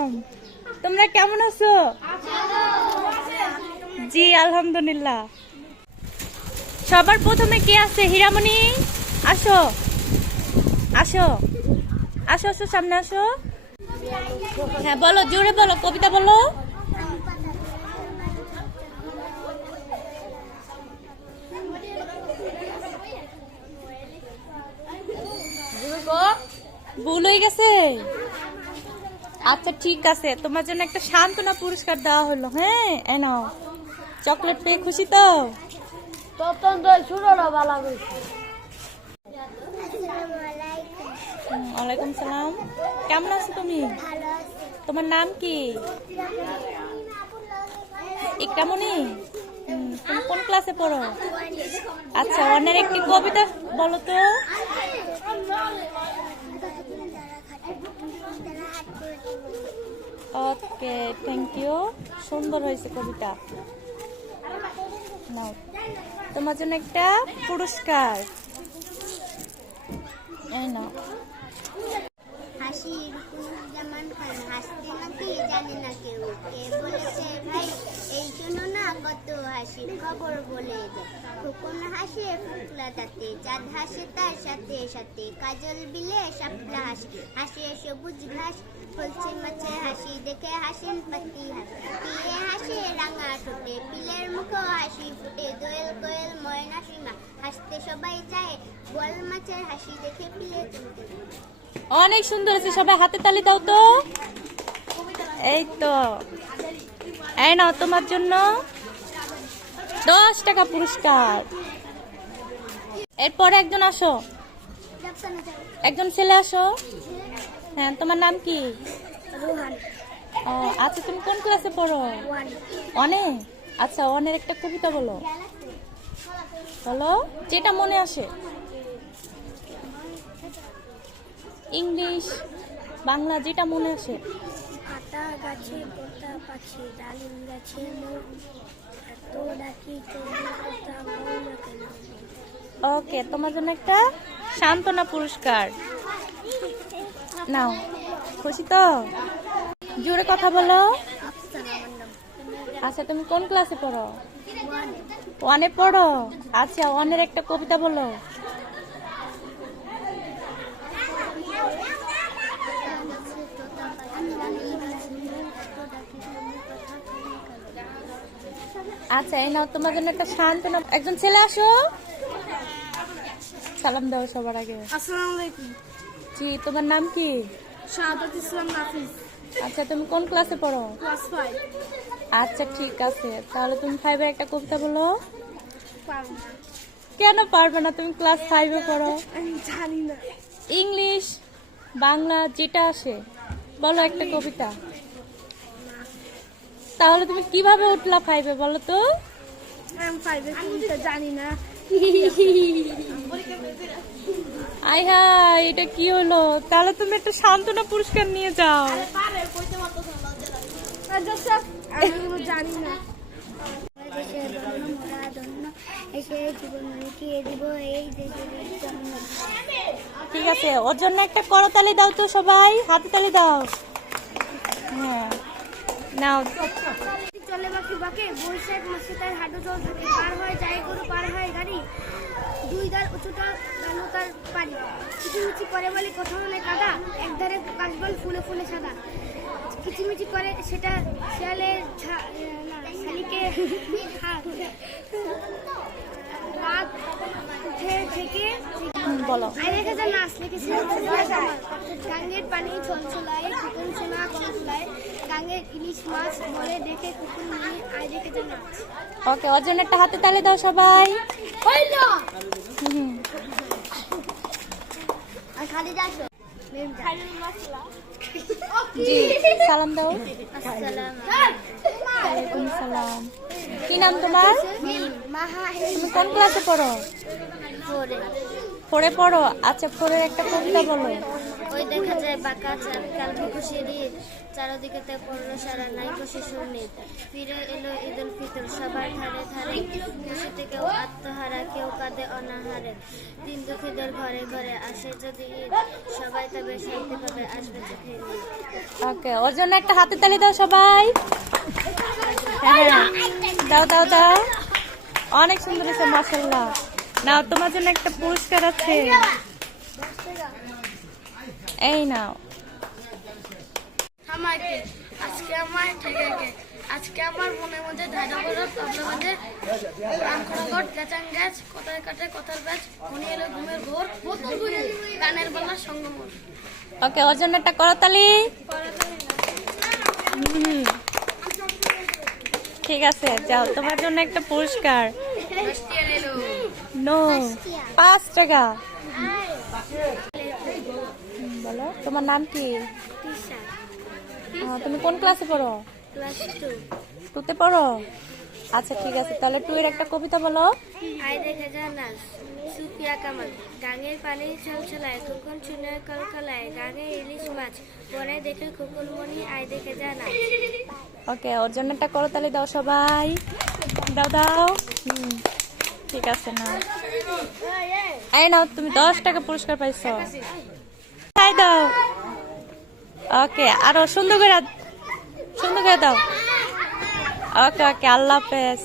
সালাম তোমরা কেমন আছো? জি, আলহামদুলিল্লাহ। সবার প্রথমে কে আছে? হীরামণি? আসো। আসো। আসো আসো, সামনে আসো। হ্যাঁ বলো, জোরে বলো, কবিতা বলো। ভুল হয়ে গেছে? আচ্ছা ঠিক আছে। তোমার জন্য একটা সান্ত্বনা পুরস্কার দেওয়া হলো। হ্যাঁ এ নাও। চকলেট পেয়ে খুশি তো? ওয়ালাইকুম সালাম। কেমন আছো তুমি? তোমার নাম কি? ইকরামণি হুম, তুমি কোন ক্লাসে পড়ো? আচ্ছা অন্যের একটি কবিতা বলো তো। ওকে থ্যাংক ইউ সুন্দর হয়েছে কবিতা। নাও। তোমার জন্য একটা পুরস্কার। এই নাও। হাসির যেমন হয় হাসতে নাকি জানে না কেউ কে বলেছে ভাই এই শোনো না কত হাসির খবর বলে যায় খোকন হাসে ফুকলা তাতে চাঁদ হাসে তার সাথে সাথে কাজল বিলে শাপলা হাসে হাসে সবুজ ঘাস ফলছে মাছের হাসি দেখে হাসেন পাতি হাসি পিলে হাসে রাঙা ঠোঁটে পিলের মুখ হাসি ফুটে দোয়েল কোয়েল ময়না সীমা হাসতে সবাই চায় বল মাছের হাসি দেখে পিলে চমকে। অনেক সুন্দর আছে সবাই হাতে তালি দাও তো। এই তো। এই নাও তোমার জন্য দশ টাকা পুরস্কার। এরপরে একজন আসো। একজন ছেলে আসো। হ্যাঁ তোমার নাম কি? ও, আচ্ছা তুমি কোন ক্লাসে পড়ো? অনেক আচ্ছা অনেক একটা কবিতা বলো। বলো। যেটা মনে আসে। ইংলিশ বাংলা যেটা মনে আসে আতা গাছে পোতা পাখি ডালিম গাছে এত ডাকি কথা বল না কেন? ওকে তোমার জন্য একটা সান্ত্বনা পুরস্কার। নাও খুশি তো? জোরে কথা বলো। আচ্ছা তুমি কোন ক্লাসে পড়ো? ওয়ানে পড়ো? আচ্ছা ওয়ানের একটা কবিতা বলো। আচ্ছা এই নাও তোমার জন্য একটা সান্ত্বনা। একজন ছেলে আসো। সালাম দাও সবার আগে। আসসালামু আলাইকুম। জি তোমার নাম কি? শাহাদাত ইসলাম নাফিস। আচ্ছা তুমি কোন ক্লাসে পড়ো? ক্লাস আচ্ছা ঠিক আছে। তাহলে তুমি ফাইভের একটা কবিতা বলো। কেন পারবে না তুমি ক্লাস ফাইভে পড়ো? আমি জানি না। ইংলিশ বাংলা যেটা আসে। বলো একটা কবিতা। তাহলে তুমি কীভাবে উঠলা ফাইভে বলো তো? আমি জানি না। আই হাই এটা কি হলো? তাহলে তুমি একটা সান্ত্বনা পুরস্কার নিয়ে যাও। জানি না। ঠিক আছে ওর জন্য একটা করতালি দাও তো সবাই হাতে তালি দাও। হ্যাঁ। নাও। চলে বাকি বাকে বৈশাখ মাসে তার হাঁটু জল থাকে পার হয় যায় গরু পার হয় গাড়ি, দুই দার উঁচুটা গানু তার পারি কিচিমিচি করে বলে কোথাও নেই কাদা, একধারে কাশবন ফুলে ফুলে সাদা। কিচিমিচি করে সেটা শিয়ালের শালিকে রাত থেকে বলো। আই রেখে যে নাচ লিখেছে। গাঙ্গের পানি ছলছলায় কুকুর সোনা কমছলায় গাঙ্গের ইলিশ মাছ দেখে মিনি যে নাচ। ওকে ওর জন্য একটা হাতে তালি দাও সবাই। হইল! আর খালি যাচ্ছ জি সালাম দাও। ওয়ালাইকুম সালাম। কি নাম তোমার? মাহা তুমি কোন ক্লাসে পড়ো? ফোরে পড়ো আচ্ছা ফোরের একটা কবিতা বলো। ওই দেখা যায় বাঁকা চাল কাল মুখোশেরই চারদিকে তে পড়ল সারা নাইকো শিশুর নেই ফিরে এলো ঈদ উল ফিতর সবার ধারে ধারে খুশিতে কেউ আত্মহারা কেউ কাঁদে অনাহারে। দিন দুঃখীদের ঘরে ঘরে আসে যদি ঈদ সবাই তবে শান্তি পাবে আসবে চোখে ওকে ওর জন্য একটা হাতে তালি দাও সবাই। হ্যাঁ দাও দাও দাও। অনেক সুন্দর হয়েছে মাসাল্লাহ নাও তোমার জন্য একটা পুরস্কার আছে। এই নাও। আমাকে আজকে আমার আজকে আমার মনের মধ্যে ধারা তবলা বাজে গাছ কথায় কাটে কথার ব্যাচ মনে এলো ঘুমের ভোর গানের বলা ওকে ওর জন্য একটা করতালি। ঠিক আছে যাও তোমার জন্য একটা পুরস্কার। নো পাঁচ টাকা। বলো তোমার নাম কি? তুমি কোন ক্লাসে পড়ো? ক্লাস টু টুতে পড়ো? আচ্ছা ঠিক আছে তাহলে টু এর একটা কবিতা বলো। আই দেখে জানাস সুপিয়া কামাল। গাঙের পানি ছলছলায় খোকন চুনের কলকলায় গাঙে ইলিশ মাছ। পরে দেখে খোকন মনি আই দেখে জানাস ওকে ওর জন্য একটা করতালি দাও সবাই। দাও দাও। হুম। ঠিক আছে না। এই নাও, তুমি দশ টাকা পুরস্কার পাইছো। তাই দাও। ওকে, আরও সুন্দর করে সুন্দর করে দাও। ওকে ওকে, আল্লাহ হাফেজ।